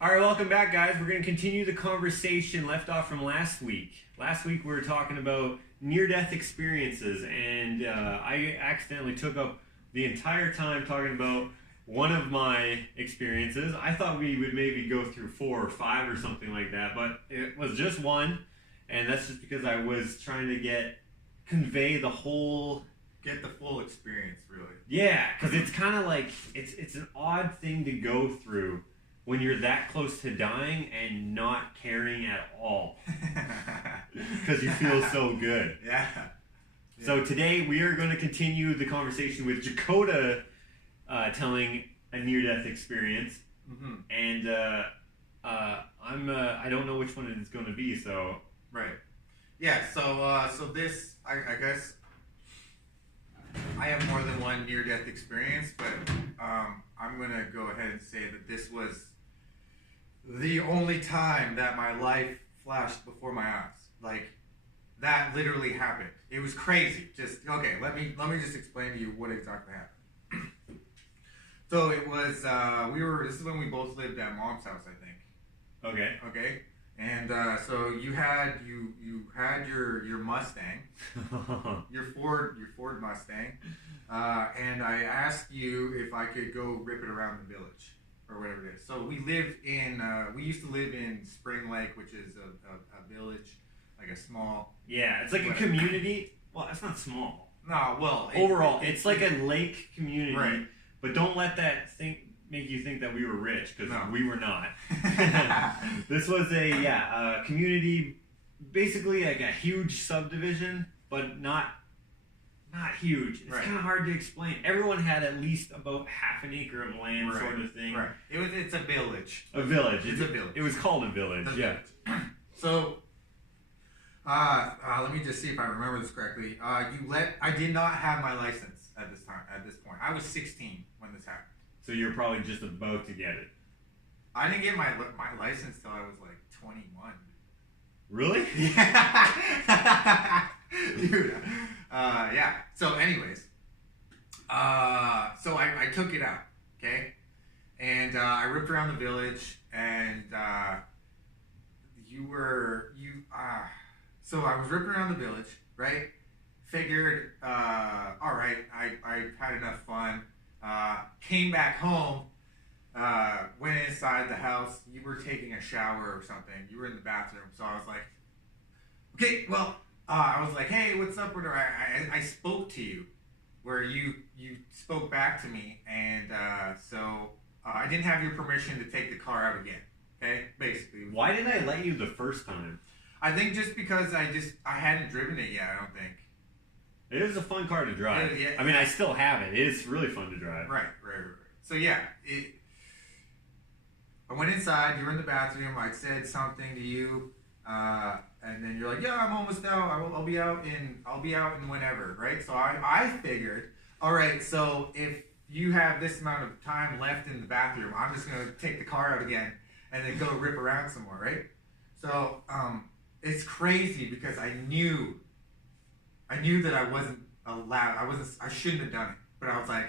All right, welcome back, guys. We're going to continue the conversation left off from last week. Last week we were talking about near-death experiences, and I accidentally took up the entire time talking about one of my experiences. I thought we would maybe go through 4 or 5 or something like that, but it was just one, and that's just because I was trying to convey the whole... Get the full experience, really. Yeah, because it's kind of like, it's an odd thing to go through when you're that close to dying and not caring at all. Because you feel so good. Yeah. So today we are going to continue the conversation with Jakota telling a near-death experience. Mm-hmm. And I don't know which one it's going to be, so... Right. Yeah, so this, I guess... I have more than one near-death experience, but I'm going to go ahead and say that this was the only time that my life flashed before my eyes. Like, that literally happened. It was crazy. Okay, let me just explain to you what exactly happened. So it was, this is when we both lived at Mom's house, I think. Okay. Okay? And so you had your Mustang, your Ford Mustang, and I asked you if I could go rip it around the village or whatever it is. So we used to live in Spring Lake, which is a village, like a small. Yeah, it's like a community. Well, it's not small. No, well, overall, it's like a lake community. Right. But don't let that make you think that we were rich, because we were not. This was a community, basically like a huge subdivision, but not huge. It's kind of hard to explain. Everyone had at least about half an acre of land, sort of thing. Right. It's a village. A village. It's a village. It was called a village. Yeah. So, let me just see if I remember this correctly. I did not have my license at this time. At this point, I was 16 when this happened. So you're probably just about to get it. I didn't get my license till I was like 21. Really? Yeah. Dude. Yeah. So anyways, so I took it out, okay? And I ripped around the village, and so I was ripping around the village, right? Figured, all right, I had enough fun. Came back home, went inside the house. You were taking a shower or something. You were in the bathroom. So I was like, okay, well, I was like, hey, what's up? I spoke to you, where you spoke back to me, and so I didn't have your permission to take the car out again. Okay, basically. Why did I let you the first time? I think just because I hadn't driven it yet. I don't think. It is a fun car to drive. Yeah. I mean, I still have it. It is really fun to drive. Right. So yeah, I went inside. You were in the bathroom. I said something to you, and then you're like, "Yeah, I'm almost out. I'll be out in whenever." Right. So I figured, all right. So if you have this amount of time left in the bathroom, I'm just gonna take the car out again and then go rip around some more. Right. So it's crazy because I knew that I wasn't allowed. I shouldn't have done it. But I was like,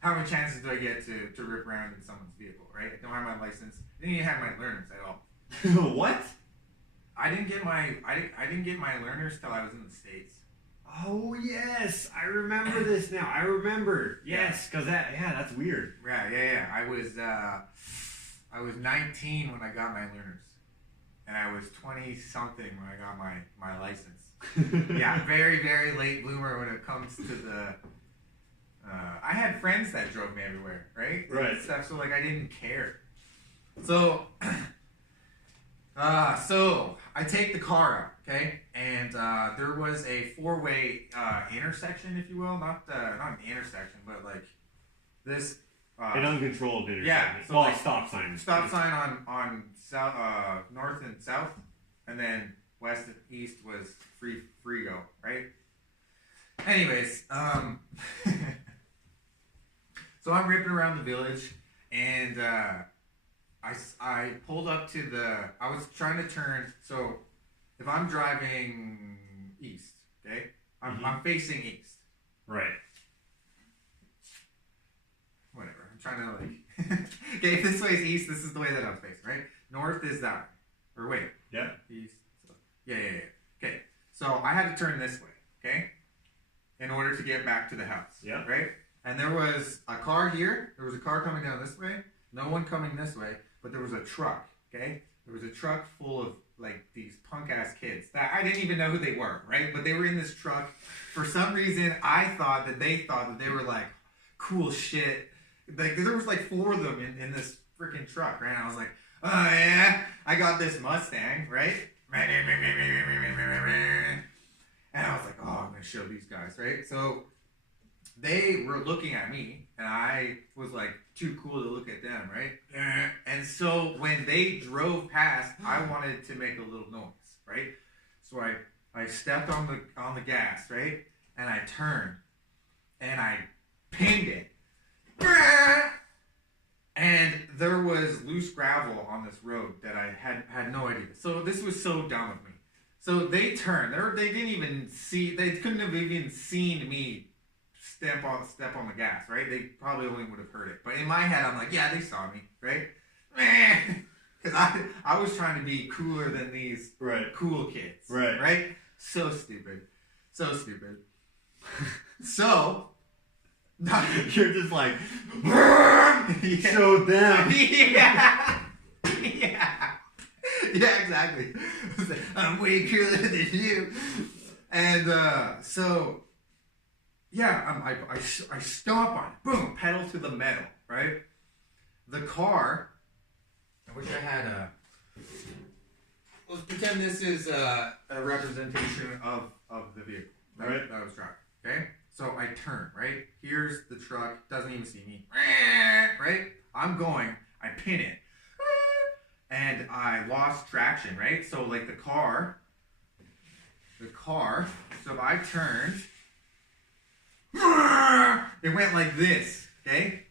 how many chances do I get to rip around in someone's vehicle, right? I don't have my license. I didn't even have my learners at all. What? I didn't get my learners till I was in the States. Oh yes, I remember this now. I remember. Yes, because that's weird. Yeah. I was 19 when I got my learners, and I was 20 something when I got my license. Yeah, very, very late bloomer when it comes to the... I had friends that drove me everywhere, right? Right. So like, I didn't care. So, so I take the car out, okay? And there was a 4-way intersection, if you will. Not an intersection, but like this... an uncontrolled intersection. Yeah. So well, like, stop sign. Stop sign on south, north and south, and then west and east was free go, right? Anyways, so I'm ripping around the village, and I pulled up to I was trying to turn, so if I'm driving east, okay, I'm facing east. Right. Whatever, I'm trying to like Okay, if this way is east, this is the way that I'm facing, right? North is that way. Or wait. Yeah. East. So, yeah. Okay. So I had to turn this way, okay? In order to get back to the house. Yeah. Right? And there was a car here. There was a car coming down this way. No one coming this way. But there was a truck, okay? There was a truck full of, like, these punk-ass kids. That I didn't even know who they were, right? But they were in this truck. For some reason, I thought that they were, like, cool shit. Like, there was, like, 4 of them in this freaking truck, right? And I was like, oh, yeah, I got this Mustang, right? And I was like, oh, I'm going to show these guys, right? So they were looking at me, and I was like too cool to look at them, right? And so when they drove past, I wanted to make a little noise, right? So I stepped on the gas, right? And I turned, and I pinged it. And there was loose gravel on this road that I had no idea. So this was so dumb of me. So they turned. They didn't even see. They couldn't have even seen me step on the gas, right? They probably only would have heard it. But in my head, I'm like, yeah, they saw me, right? Because I was trying to be cooler than these cool kids, right? So stupid. So you're just like, show them. Yeah, exactly. I'm way cooler than you. And so, yeah, I stomp on it. Boom, pedal to the metal, right? The car, I wish I had let's pretend this is a representation of the vehicle that I was driving, okay? So I turn, right? Here's the truck, doesn't even see me, right? I'm going, I pin it. And I lost traction, right? So like the car, so if I turned, it went like this, okay?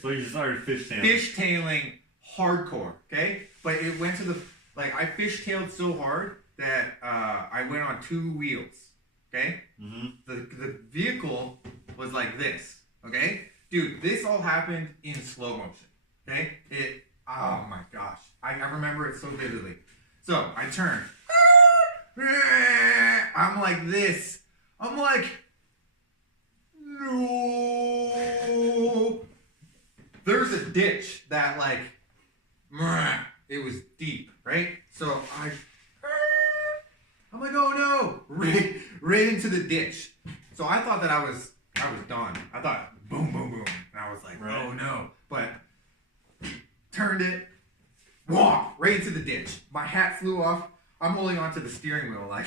So you started fishtailing. Fishtailing hardcore, okay? But it went to I fishtailed so hard that I went on 2 wheels, okay? Mm-hmm. The vehicle was like this, okay? Dude, this all happened in slow motion, okay? Oh my gosh. I remember it so vividly. So I turn. I'm like this. I'm like, no. There's a ditch that it was deep, right? So I'm like, oh no. Right into the ditch. So I thought that I was done. I thought boom, boom, boom. And I was like, oh no. But turned it, walk right into the ditch. My hat flew off. I'm holding onto the steering wheel like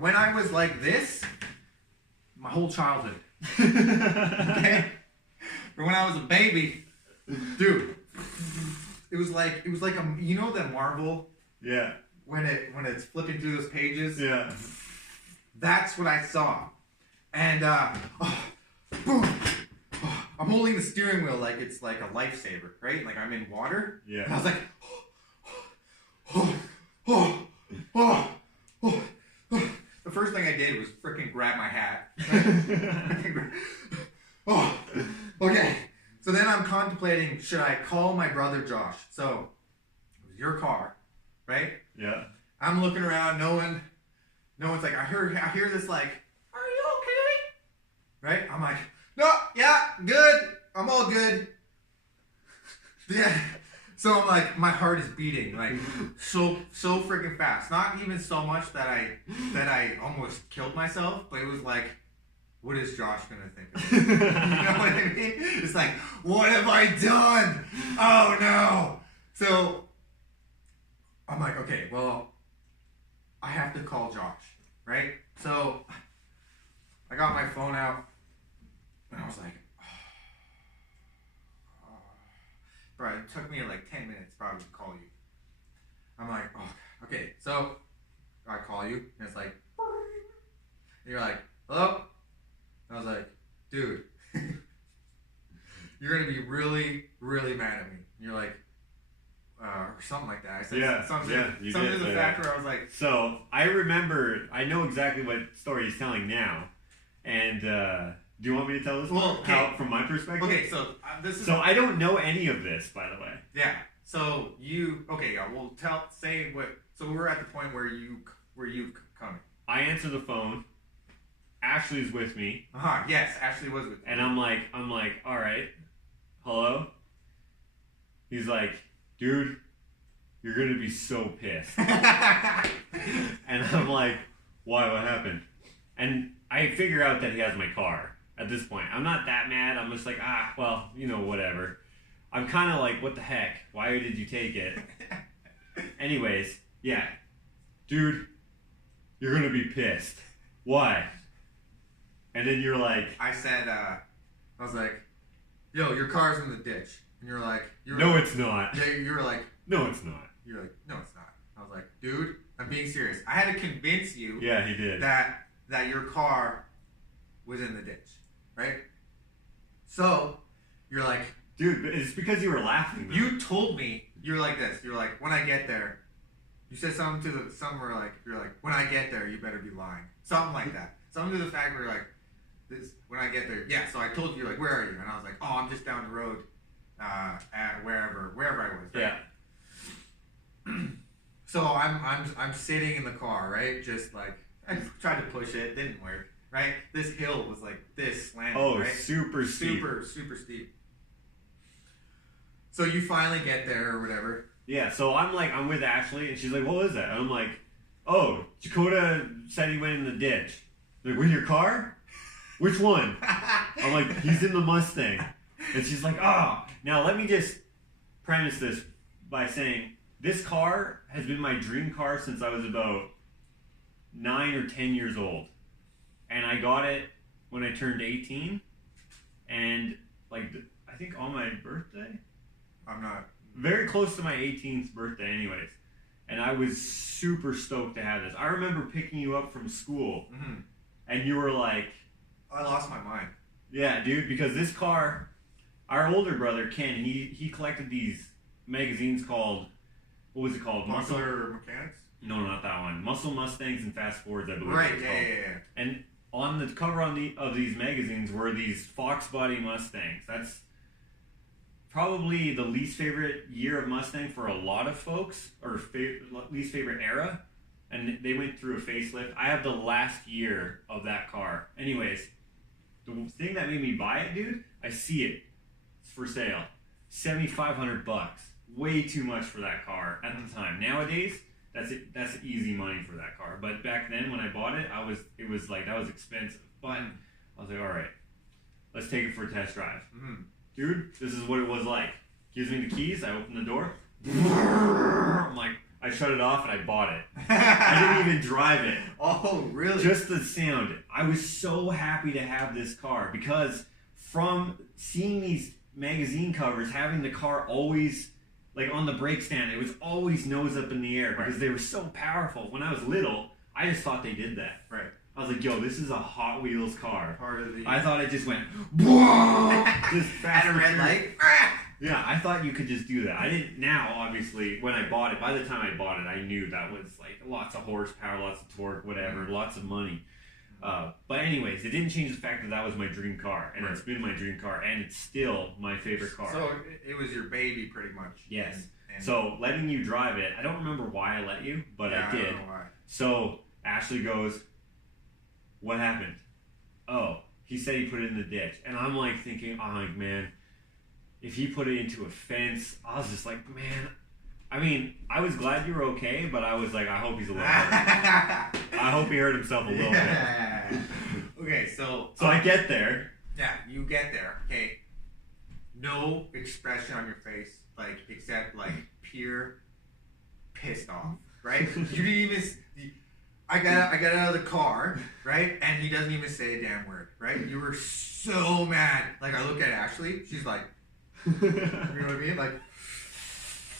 when I was like this, my whole childhood. Okay? Or when I was a baby, dude, it was like you know that Marvel? Yeah. When it's flipping through those pages? Yeah. That's what I saw. And boom. I'm holding the steering wheel like it's like a lifesaver, right? Like I'm in water. Yeah. And I was like, The first thing I did was freaking grab my hat. Okay. So then I'm contemplating, should I call my brother Josh? So it was your car, right? Yeah. I'm looking around. No one's like, I hear this like, are you okay? Right? I'm like, no, yeah, good. I'm all good. Yeah. So I'm like, my heart is beating like so freaking fast. Not even so much that I almost killed myself, but it was like, what is Josh gonna think of me? You know what I mean? It's like, what have I done? Oh no. So I'm like, okay, well, I have to call Josh, right? So I got my phone out and I was like, bro, it took me like 10 minutes probably to call you. I'm like, oh, okay. So I call you and it's like, and you're like, hello? And I was like, dude, you're gonna be really, really mad at me. And you're like, or something like that. I said something to the fact where I was like, so I know exactly what story he's telling now, and Do you want me to tell this how, from my perspective? Okay, so this is... So I don't know any of this, by the way. Yeah. So you... Okay, yeah, well, say what... So we're at the point where you coming. I answer the phone. Ashley's with me. Yes, Ashley was with me. And I'm like, all right, hello? He's like, dude, you're going to be so pissed. And I'm like, why? What happened? And I figure out that he has my car at this point. I'm not that mad. I'm just like, well, whatever. I'm kind of like, what the heck? Why did you take it? Anyways, yeah. Dude, you're going to be pissed. Why? And then you're like... I said, I was like, yo, your car's in the ditch. And you're like... No, it's not. Yeah, you were like... No, it's not. You're like, no, it's not. I was like, dude, I'm being serious. I had to convince you... Yeah, he did. That your car was in the ditch, right? So, you're like... Dude, it's because you were laughing, though. You told me, you're like this. You're like, when I get there... You said something somewhere like, you're like, when I get there, you better be lying. Something like that. Something to the fact where you're like, when I get there, yeah. So I told you, like, where are you? And I was like, oh, I'm just down the road, at wherever I was. Right? Yeah. So I'm sitting in the car, right? Just like I tried to push it, didn't work, right? This hill was like this slanted, right? super steep. Super steep. So you finally get there or whatever. Yeah. So I'm with Ashley, and she's like, what was that? And I'm like, oh, Jakota said he went in the ditch. Like, with your car? Which one? I'm like, he's in the Mustang. And she's like, oh. Now, let me just premise this by saying, this car has been my dream car since I was about 9 or 10 years old. And I got it when I turned 18. And, like, I think on my birthday? I'm not. Very close to my 18th birthday anyways. And I was super stoked to have this. I remember picking you up from school. Mm-hmm. And you were like... I lost my mind. Yeah, dude, because this car, our older brother, Ken, he collected these magazines called, what was it called? Muscle Mechanics? No, not that one. Muscle Mustangs and Fast Forwards, I believe. Right, yeah. And on the cover of these magazines were these Fox Body Mustangs. That's probably the least favorite year of Mustang for a lot of folks, or least favorite era. And they went through a facelift. I have the last year of that car. Anyways, the thing that made me buy it, dude, I see it. It's for sale. $7,500. Way too much for that car at the time. Nowadays, that's easy money for that car. But back then, when I bought it, it was like, that was expensive. But I was like, all right, let's take it for a test drive. Mm-hmm. Dude, this is what it was like. Gives me the keys. I open the door. I'm like, I shut it off and I bought it. I didn't even drive it. Oh, really? Just the sound. I was so happy to have this car because from seeing these magazine covers, having the car always like on the brake stand, it was always nose up in the air because they were so powerful. When I was little, I just thought they did that. Right. I was like, yo, this is a Hot Wheels car. Part of the... I thought it just went just fast. At a red light? Yeah, I thought you could just do that. I didn't. Now, obviously, when I bought it, by the time I bought it, I knew that was like lots of horsepower, lots of torque, whatever, lots of money. But anyways, it didn't change the fact that was my dream car, and it's been my dream car, and it's still my favorite car. So it was your baby, pretty much. Yes. And so letting you drive it, I don't remember why I let you, but I did. I don't know why. So Ashley goes, "What happened?" Oh, he said he put it in the ditch, and I'm like thinking, man. If he put it into a fence, I was just like, man. I mean, I was glad you were okay, but I was like, I hope he's a little hurt. I hope he hurt himself a little bit. Okay, so I get there. Yeah, you get there. Okay, no expression on your face, like except like pure pissed off, right? You didn't even. I got out of the car, right, and he doesn't even say a damn word, right? You were so mad. Like I look at Ashley, she's like. You know what I mean? Like,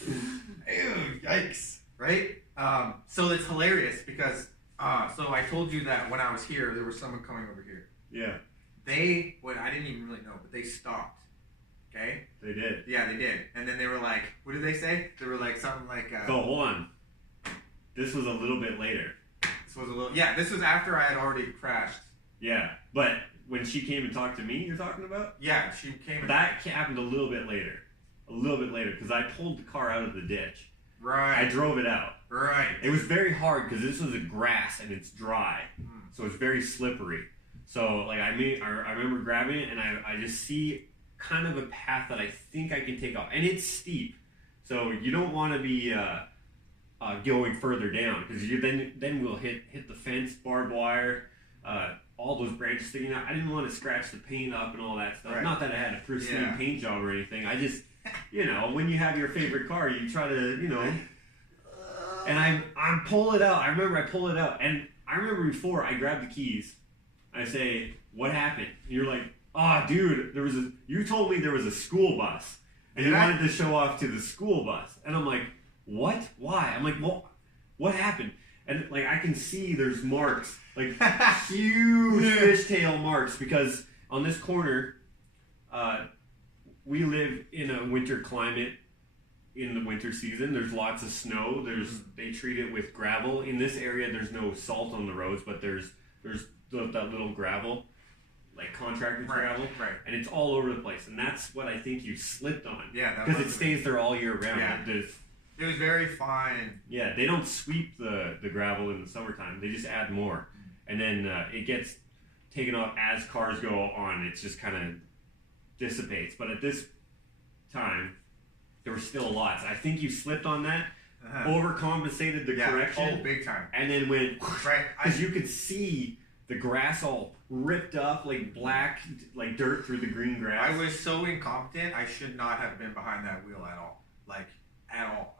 ew, yikes, right? So it's hilarious because, so I told you that when I was here, there was someone coming over here. Yeah. I didn't even really know, but they stopped. Okay? They did. Yeah, they did. And then they were like, what did they say? They were like something like, so hold on. This was a little bit later. This was after I had already crashed. Yeah, but when she came and talked to me, you're talking about? Yeah, she came. That happened a little bit later. Because I pulled the car out of the ditch. Right. I drove it out. Right. It was very hard because this was a grass and it's dry, so it's very slippery. So like I remember grabbing it and I just see kind of a path that I think I can take off, and it's steep, so you don't want to be going further down because you then we'll hit the fence, barbed wire, all those branches sticking out. I didn't want to scratch the paint up and all that stuff. Right. Not that I had a pristine paint job or anything. I just, when you have your favorite car, you try to, and I pull it out. I remember I pull it out, and I remember before I grabbed the keys. I say, "What happened?" And you're like, "Oh, dude, you told me there was a school bus, and you wanted to show off to the school bus." And I'm like, "What? Why?" I'm like, "Well, what happened?" And like I can see there's marks, like huge fishtail marks, because on this corner, we live in a winter climate. In the winter season, there's lots of snow. They treat it with gravel. In this area, there's no salt on the roads, but there's that little gravel, like contractor gravel, and it's all over the place. And that's what I think you slipped on. Yeah, because it stays there all year round. Yeah. It was very fine. Yeah, they don't sweep the gravel in the summertime. They just add more, and then it gets taken off as cars go on. It just kind of dissipates. But at this time, there were still lots. I think you slipped on that, overcompensated the correction. Oh, big time. And then went, right. Because you could see the grass all ripped up, like black, like dirt through the green grass. I was so incompetent, I should not have been behind that wheel at all. Like, at all.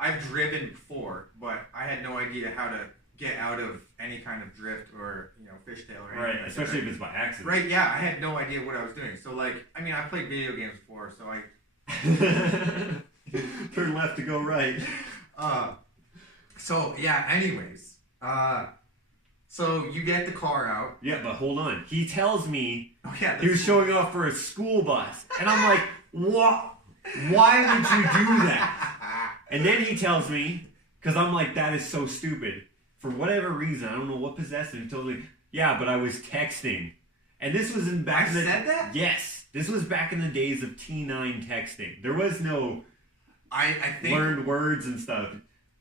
I've driven before, but I had no idea how to get out of any kind of drift or, fishtail or anything. Right, especially if it's by accident. Right, yeah, I had no idea what I was doing. So, I played video games before, so I... Turn left to go right. Anyways. So you get the car out. Yeah, but hold on. He tells me he was showing off for a school bus. And I'm like, what? Why would you do that? And then he tells me, because I'm like, that is so stupid. For whatever reason, I don't know what possessed him. He told me, yeah, but I was texting. And this was in back in the... said that? Yes. This was back in the days of T9 texting. There was no I think learned words and stuff.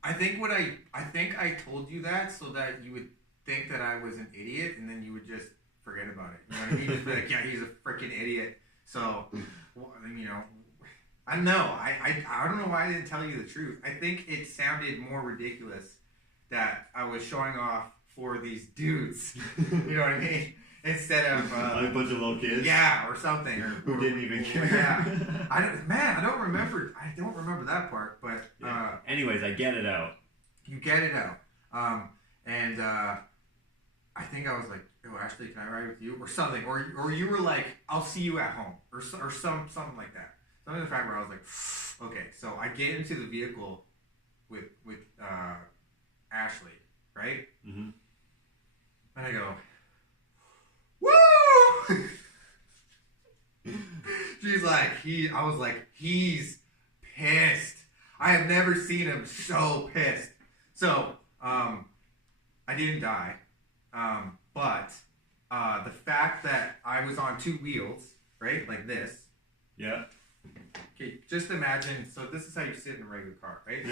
I think I told you that so that you would think that I was an idiot, and then you would just forget about it. You know what I mean? Just be like, yeah, he's a freaking idiot. So, I don't know. I don't know why I didn't tell you the truth. I think it sounded more ridiculous that I was showing off for these dudes. You know what I mean? Instead of like a bunch of little kids, or something, who didn't even care. Yeah, I don't remember that part. But anyways, I get it out. You get it out, and I think I was like, "Oh, Ashley, can I ride with you?" or something, or you were like, "I'll see you at home," or something like that. Something the fact where I was like, "Okay," so I get into the vehicle with Ashley, right? Mm-hmm. And I go, woo! She's like, I was like, he's pissed. I have never seen him so pissed. So, I didn't die. But the fact that I was on two wheels, right? Like this. Yeah. Okay, just imagine, so this is how you sit in a regular car, right?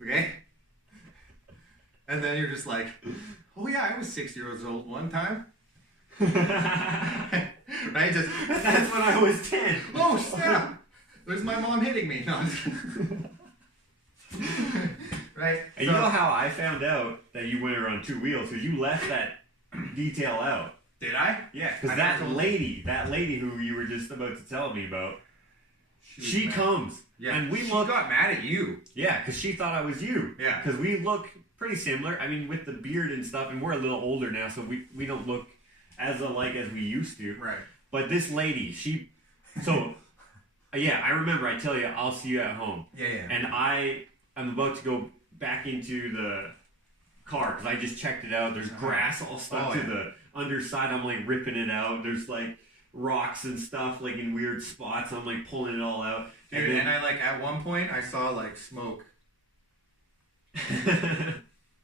Okay? And then you're just like, oh yeah, I was 6 years old one time. Right? That's when I was 10. Oh snap! There's my mom hitting me. No. Right? And you know how I found out that you went around two wheels? Because you left that detail out. Did I? Yeah, because that lady who you were just about to tell me about, she comes. Yeah, and she got mad at you. Yeah, because she thought I was you. Yeah. Because we look pretty similar. I mean, with the beard and stuff, and we're a little older now, so we don't look as alike as we used to. Right. But this lady, I remember I tell you, I'll see you at home. Yeah. And I'm about to go back into the car, because I just checked it out. There's grass all stuck to the underside. I'm like ripping it out. There's like rocks and stuff like in weird spots. I'm like pulling it all out. Dude, and I like at one point I saw like smoke.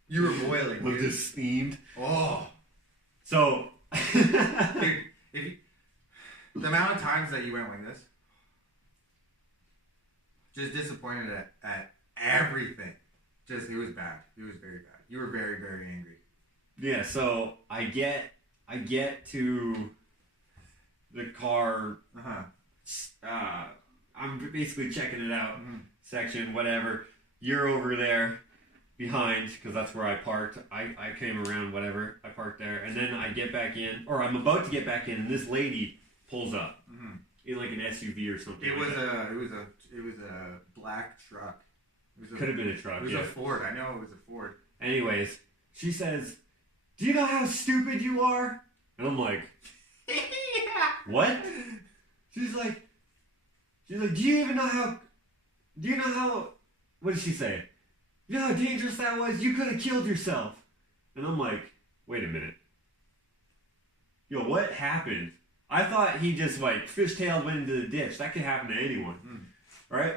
You were boiling, was dude. just steamed. Oh. So, Dude, the amount of times that you went like this, just disappointed at everything. Just, it was bad. It was very bad. You were very, very angry. yeah, so I get to the car. I'm basically checking it out, section, whatever. You're over there behind, because that's where I parked. I came around, whatever. I parked there, and then I get back in, or I'm about to get back in, and this lady pulls up in like an SUV or something. It was a black truck. Could have been a truck. It was a Ford. I know it was a Ford. Anyways, she says, "Do you know how stupid you are?" And I'm like, Yeah. "What?" She's like, "Do you even know how? Do you know how? What did she say? You know how dangerous that was? You could have killed yourself." And I'm like, "Wait a minute. Yo, what happened? I thought he just like fishtailed, went into the ditch. That could happen to anyone, right?"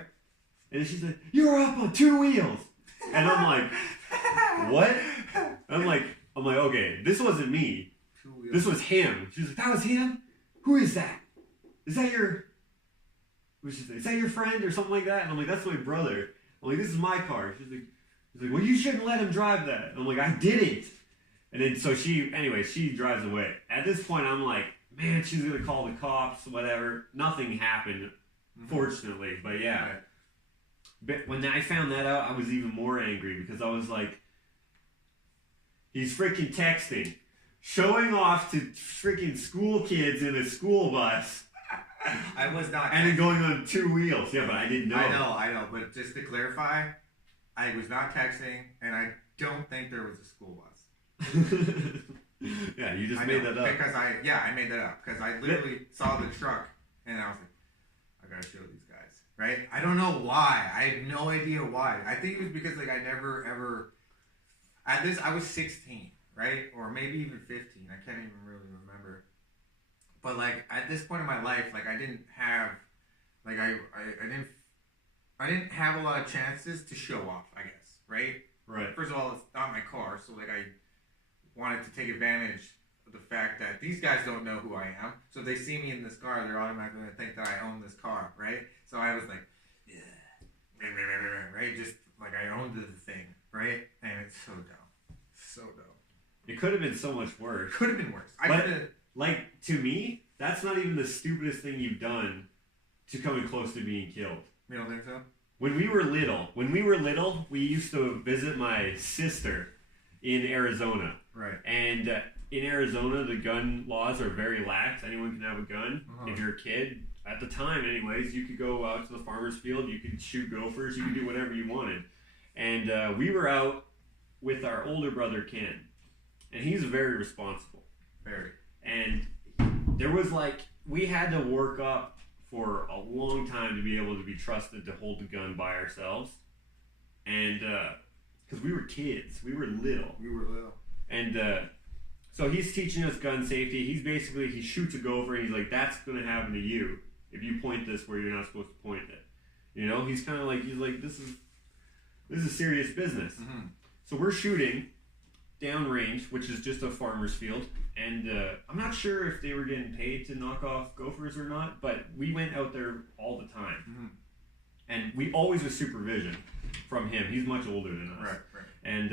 And she's like, "You were up on 2 wheels." And I'm like, "What?" I'm like, okay, this wasn't me. This was him. She's like, "That was him? Who is that? Is that your, what'd she say? Is that your friend or something like that?" And I'm like, "That's my brother." I'm like, "This is my car." She's like, "Well, you shouldn't let him drive that." And I'm like, "I didn't." And then so she drives away. At this point, I'm like, man, she's gonna call the cops, whatever. Nothing happened, fortunately. But yeah. Right. But when I found that out, I was even more angry because I was like, he's freaking texting, showing off to freaking school kids in a school bus. I was not. And then going on 2 wheels. Yeah, but I didn't know. I know. But just to clarify, I was not texting, and I don't think there was a school bus. Yeah, you just made that up. Because I made that up. Because I literally saw the truck, and I was like, I gotta show these guys. Right? I don't know why. I have no idea why. I think it was because like I never ever at this I was 16, right? Or maybe even 15. I can't even really remember. But like at this point in my life, like I didn't have like I didn't have a lot of chances to show off, I guess, right? Right. First of all, it's not my car, so like I wanted to take advantage of the fact that these guys don't know who I am. So if they see me in this car, they're automatically going to think that I own this car, right? So I was like, yeah, right? Just like I owned the thing, right? And it's so dumb. So dumb. It could have been so much worse. Could have been worse. Like, to me, that's not even the stupidest thing you've done to coming close to being killed. You don't think so? When we were little, we used to visit my sister in Arizona. Right. And in Arizona, the gun laws are very lax. Anyone can have a gun. If you're a kid, at the time anyways, you could go out to the farmer's field, you could shoot gophers, you could do whatever you wanted. And we were out with our older brother, Ken. And he's very responsible. Very. And there was like, we had to work up for a long time to be able to be trusted to hold the gun by ourselves. And, because we were kids. We were little. And so he's teaching us gun safety. He shoots a gopher and he's like, that's going to happen to you if you point this where you're not supposed to point it. You know, he's kind of like, this is serious business. So we're shooting downrange, which is just a farmer's field. And I'm not sure if they were getting paid to knock off gophers or not, but we went out there all the time. And we always with supervision from him. He's much older than us. Right. And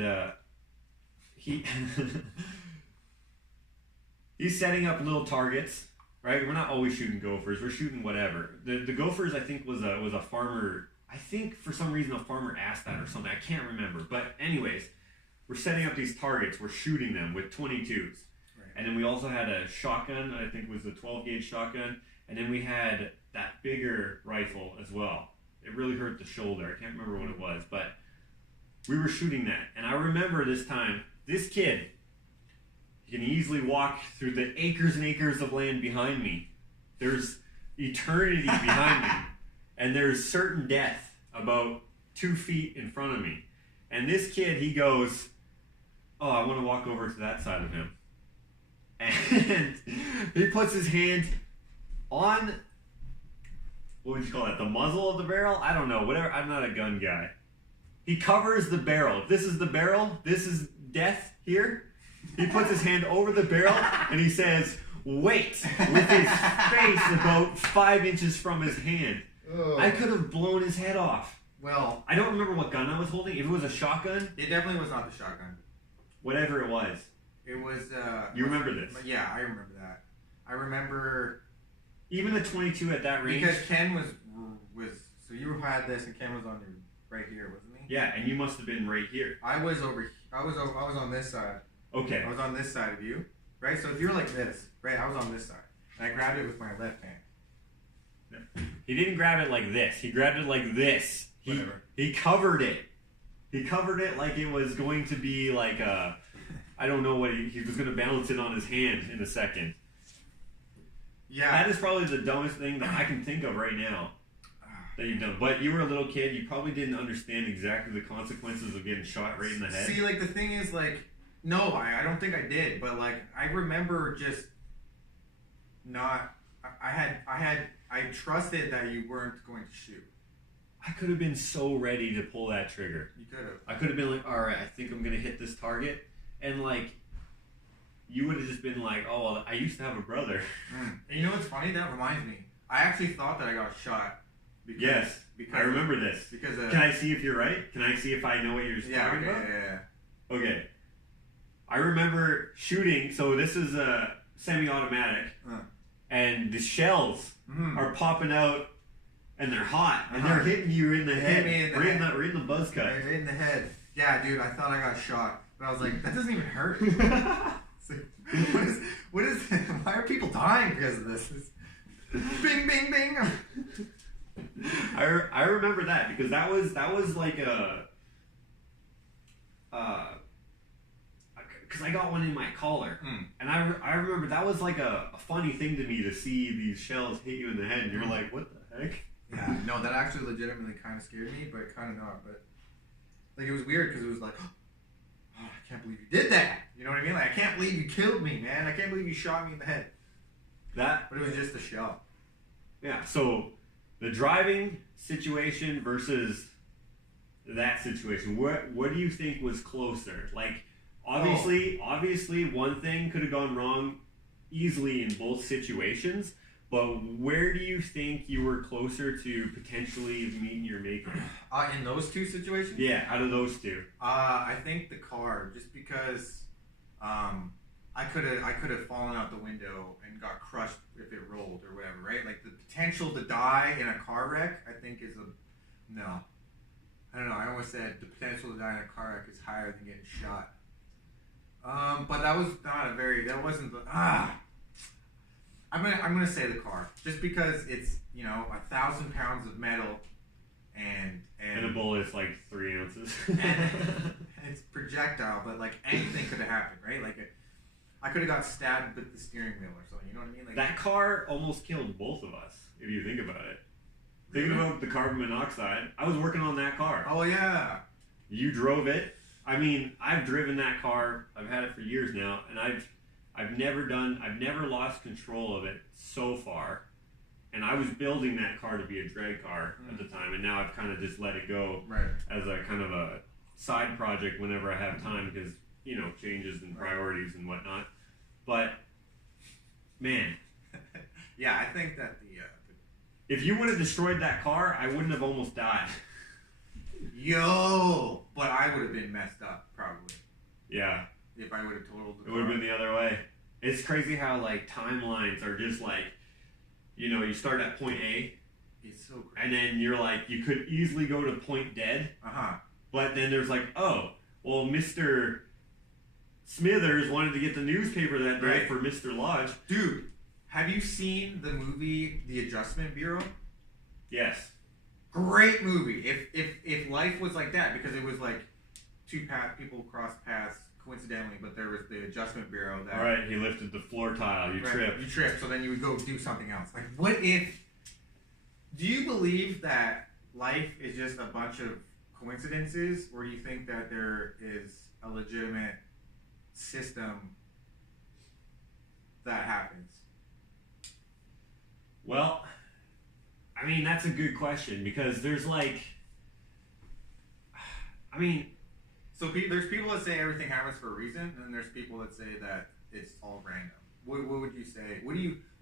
he's setting up little targets, right? We're not always shooting gophers. We're shooting whatever. The gophers, I think, was a farmer. I think for some reason a farmer asked that or something. I can't remember. But anyways, we're setting up these targets. We're shooting them with 22s. And then we also had a shotgun, I think it was a 12-gauge shotgun. And then we had that bigger rifle as well. It really hurt the shoulder. I can't remember what it was. But we were shooting that. And I remember this time, this kid, he can easily walk through the acres and acres of land behind me. There's eternity behind me. And there's certain death about 2 feet in front of me. And this kid, he goes, oh, I want to walk over to that side of him. And he puts his hand on, what would you call it, the muzzle of the barrel? I don't know, whatever. I'm not a gun guy. He covers the barrel. If this is the barrel, this is death here. He puts his hand over the barrel and he says, "Wait," with his face about 5 inches from his hand. Ugh. I could have blown his head off. Well, I don't remember what gun I was holding. If it was a shotgun, it definitely was not the shotgun. whatever it was. It was. You remember this? Yeah, I remember that. I remember Even a 22 at that range. because Ken was. So you had this, and Ken was on your right here, wasn't he? Yeah, and you must have been right here. I was on this side. Okay. I was on this side of you, right? So if you're like this, right? I was on this side, and I grabbed it with my left hand. He didn't grab it like this. He grabbed it like this. Whatever. He covered it. He covered it like it was going to be like a, I don't know what he was going to balance it on his hand in a second. Yeah. That is probably the dumbest thing that I can think of right now that you've done. But you were a little kid. You probably didn't understand exactly the consequences of getting shot right in the head. See, like the thing is, like, no, I don't think I did, but like I remember just not. I trusted that you weren't going to shoot. I could have been so ready to pull that trigger. You could have. I could have been like, all right, I think I'm going to hit this target. And like, you would have just been like, oh, well, I used to have a brother. And you know what's funny? That reminds me. I actually thought that I got shot. Because I remember this. Because can I see if you're right? Can I see if I know what you're talking about? Yeah. Okay. I remember shooting. So this is a semi-automatic, and the shells are popping out, and they're hot, and they're hitting you in the head, right in the buzz cut. Right in the head. Yeah, dude. I thought I got shot, but I was like, that doesn't even hurt. What is? Why are people dying because of this? Bing, bing, bing. I remember that because that was like a because I got one in my collar, and I remember that was like a funny thing to me to see these shells hit you in the head, and you're like, what the heck? Yeah, no, that actually legitimately kind of scared me, but kind of not. But like it was weird because it was like, oh, I can't believe you did that. You know what I mean? Like I can't believe you killed me, man. I can't believe you shot me in the head. But it was just a shell. Yeah. So the driving situation versus that situation, what do you think was closer? Like obviously one thing could have gone wrong easily in both situations, but where do you think you were closer to potentially meeting your maker? In those two situations? Yeah, out of those two. I think the car, just because I could have fallen out the window and got crushed if it rolled or whatever, right? Like the potential to die in a car wreck, I think is no. I don't know. I almost said the potential to die in a car wreck is higher than getting shot. But that was not a very. That wasn't the. I'm gonna say the car, just because it's 1,000 pounds of metal, and a bullet is like 3 ounces. and it's projectile, but like anything could have happened, right? Like I could have got stabbed with the steering wheel or something. You know what I mean? Like that car almost killed both of us, if you think about it. Thinking about the carbon monoxide, I was working on that car. Oh yeah. You drove it. I mean, I've driven that car. I've had it for years now, and I've never lost control of it so far. And I was building that car to be a drag car at the time, and now I've kind of just let it go as a kind of a side project whenever I have time because changes in priorities and whatnot. But man, yeah, I think that if you would have destroyed that car, I wouldn't have almost died. But I would have been messed up probably. Yeah. If I would have totaled the car. It would have been the other way. It's crazy how like timelines are just like, you start at point A. It's so crazy. And then you're like, you could easily go to point dead. But then there's like, oh, well, Mr. Smithers wanted to get the newspaper that day for Mr. Lodge. Dude, have you seen the movie The Adjustment Bureau? Yes. Great movie. If life was like that, because it was like people crossed paths coincidentally, but there was the Adjustment Bureau that. All right, he lifted the floor tile. You tripped. You tripped, so then you would go do something else. Like, what if? Do you believe that life is just a bunch of coincidences, or do you think that there is a legitimate system that happens? Well, I mean, that's a good question because there's like, I mean, So there's people that say everything happens for a reason, and then there's people that say that it's all random. What would you say? What do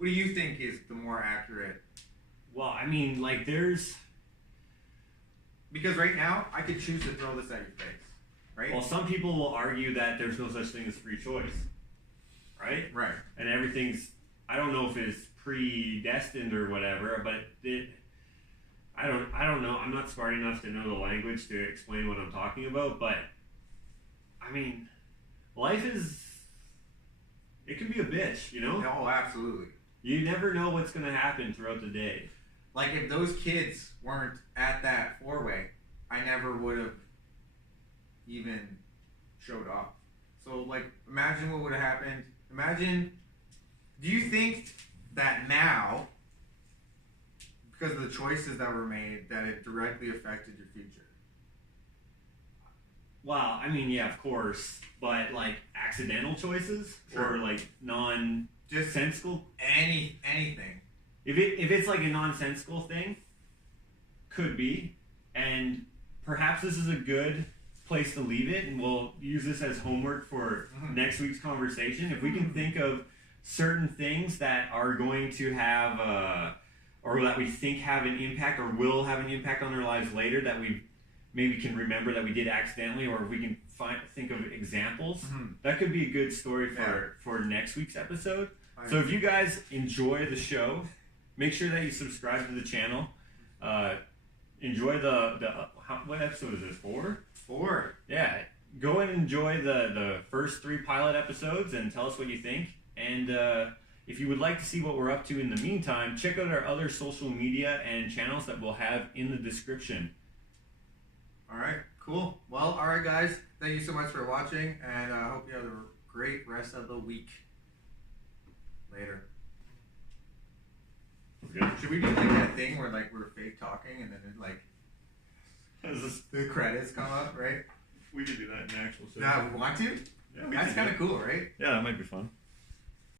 you think is the more accurate? well, I mean, like there's. Because right now, I could choose to throw this at your face, right? Well, some people will argue that there's no such thing as free choice, right? Right. And everything's. I don't know if it's predestined or whatever, but I don't know. I'm not smart enough to know the language to explain what I'm talking about, but I mean, life is. It can be a bitch, you know? Oh, absolutely. You never know what's going to happen throughout the day. Like, if those kids weren't at that four-way, I never would have even showed up. So, like, imagine what would have happened. Do you think that now, because of the choices that were made, that it directly affected your future? Well, I mean, yeah, of course, but like accidental choices Sure. or like nonsensical. Anything. If it's like a nonsensical thing, could be, and perhaps this is a good place to leave it, and we'll use this as homework for next week's conversation. If we can think of certain things that are going to have, or that we think have an impact or will have an impact on our lives later, that we maybe can remember that we did accidentally, or if we can think of examples, that could be a good story for next week's episode. So if you guys enjoy the show, make sure that you subscribe to the channel. Enjoy what episode is this? 4? 4. Yeah. Go and enjoy the first 3 pilot episodes and tell us what you think. And if you would like to see what we're up to in the meantime, check out our other social media and channels that we'll have in the description. All right, cool. Well, all right, guys. Thank you so much for watching, and I hope you have a great rest of the week. Later. Okay. Should we do like that thing where like we're fake talking and then it, like the credits come up, right? We could do that in the actual show. Now, we want to? Yeah, we That's could kind do of cool, right? Yeah, that might be fun.